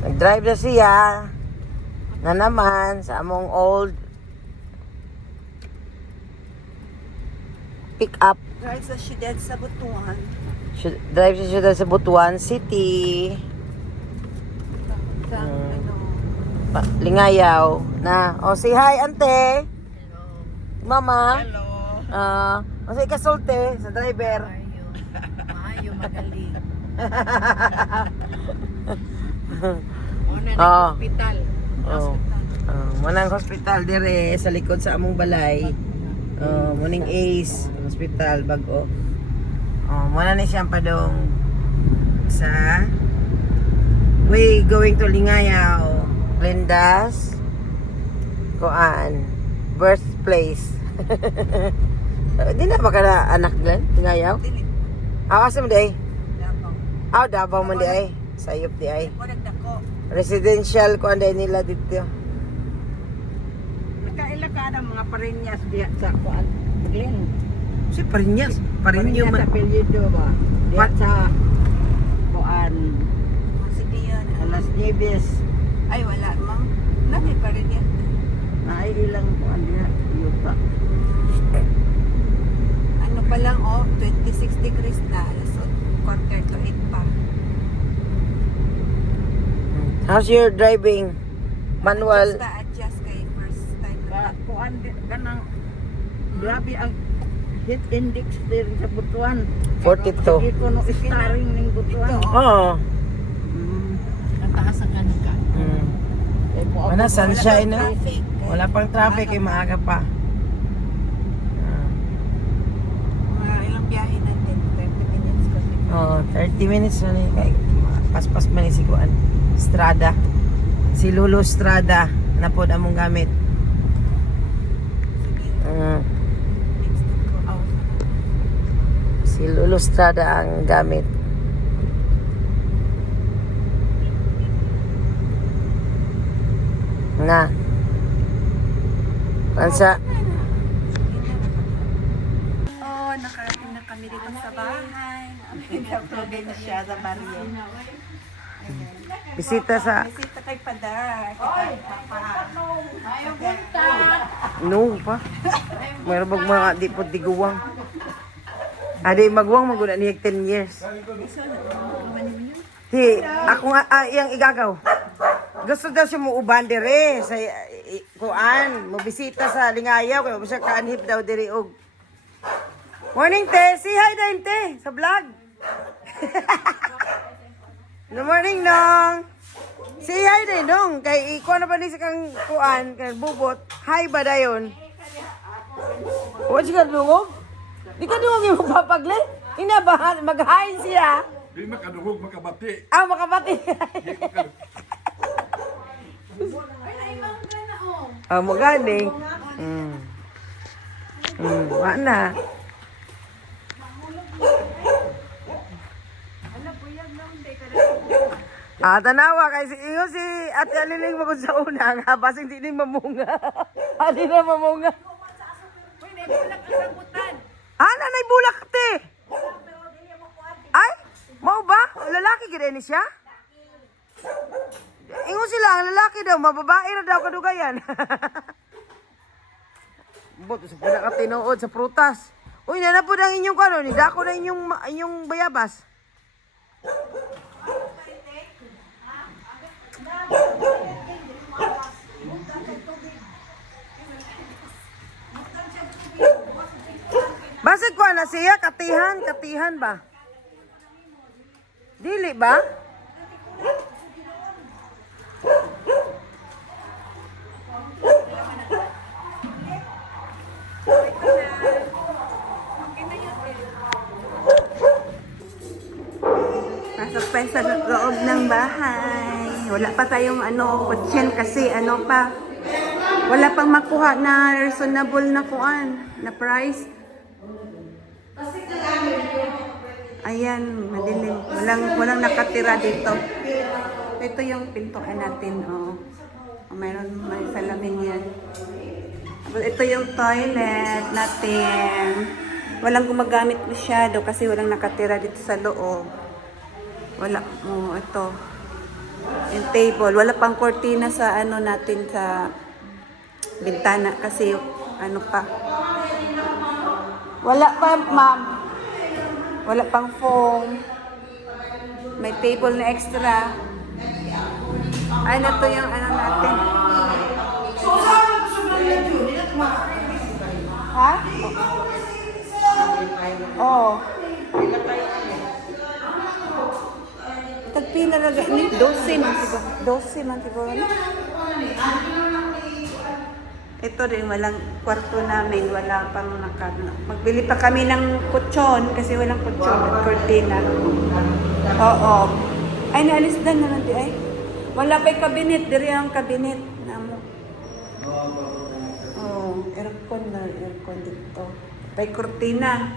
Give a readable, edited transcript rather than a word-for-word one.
Nag-drive na siya na naman sa among old pick up. Drive sa siyudad sa Butuan. Drive siya sa Butuan City. Sa ano. Lingayaw na. O, say hi, ante. Hello. Mama. Hello. O, say kasolte sa driver. Maayo magaling. Una na Ah. hospital. Oh. Manang hospital dire sa likod sa among balay. Muning Ace Hospital bago. Muna ni siyang padong sa way going to Lingayaw, Lindas, Kuan, birthplace. Di na ba ka na anak Glenn? Lingayaw? Dili. Awas mo di ay? Davao. Davao man di ay. Sayop di ay. Ako nagdako. Residential kuan day nila dito. Nakaila ka ng mga parinyas diya sa kuan. Glen. Si Parinyas, Parinyo Parinyas sa man. apelyido ba? Diya What? sa kuan. Si Dion. Alas Nieves. Ay wala ma'am. Natin pa rin yan. Ay ilang kuan diya. Yuta. Ano pa lang 26 degrees na. Alas quarter to 8 pa. How's your driving? Manual? Basta adjust kay first time. Kuan kanang grabe ang heat index din sa Butuan. 42. Iko no starring ning Butuan. Oo. Ang taas ang ano ka. Wala sunshine na. Traffic. Wala pang traffic, ay maaga pa. Mga ilang biyahe natin. 30 minutes kasi. 30 minutes na ni. Kay paspas man ni si Kuan. Strada. Si Lulu Strada na po among gamit. Next to 2 hours. Si Lulu Strada ang gamit. Na. Kansa? Oh, nakarating na kami dito sa bahay. Sa probinsya, sa barrio. Bisita sa... Bisita kay Padar. Kay Papa. Ayaw punta. No pa. Mayroon bang mga di po tiguwang. Adi magwang maguna ni 10 years. Hi, ako nga iyang igagaw. Gusto daw siya mo uban dire sa kuan, mo bisita sa Lingayaw kay mo siya kaanhip daw diri og. Morning te, say hi din te sa vlog. Good morning Nong. Say hi din Nong kay iko na ba ni sa kang kuan kay bubot. Hi ba dayon? Wa siya dungog? Di ka dungog yung papaglen? Inabahan mag-hi siya. Di makadungog, makabati. Makabati. Mo gani. Wa na. Tanawa kay si iyo si Ate Aliling magud sa una nga basing di ni mamunga. Adi na mamunga. Uy, may bulak ang rambutan. Nanay bulak te. Ay, mao ba? Lalaki gid ni siya? Ingon sila ang lalaki daw, mababae ra daw kadugayan. Bot sa pala ka tinuod sa prutas. Uy, na po ang inyong kano ni dako na inyong bayabas. Basig ko na siya, katihan ba? Dili ba? Pasok pa sa loob ng bahay. Wala pa tayong kutsen kasi wala pang makuha na reasonable na na price. Ayan, madilim. Walang nakatira dito. Ito yung pintuan natin, may salamin yan. Ito yung toilet natin. Walang gumagamit masyado kasi walang nakatira dito sa loob. Wala mo, ito. Yung table. Wala pang kortina sa ano natin sa bintana kasi ano pa. Wala pa, ma'am. Wala pang foam. May table na extra. Ano to yung ano natin? Ha? Oo. Tagpila na ni 12 man siguro. 12 man siguro. Ito rin, walang kwarto namin, wala pang magbili pa kami ng kutsyon kasi walang kutsyon at cortina. Oo. Ay, naalis na naman di ay. Wala pa'y kabinet, diri ang kabinet. Namo. Oh, aircon na, aircon dito. Pa'y cortina.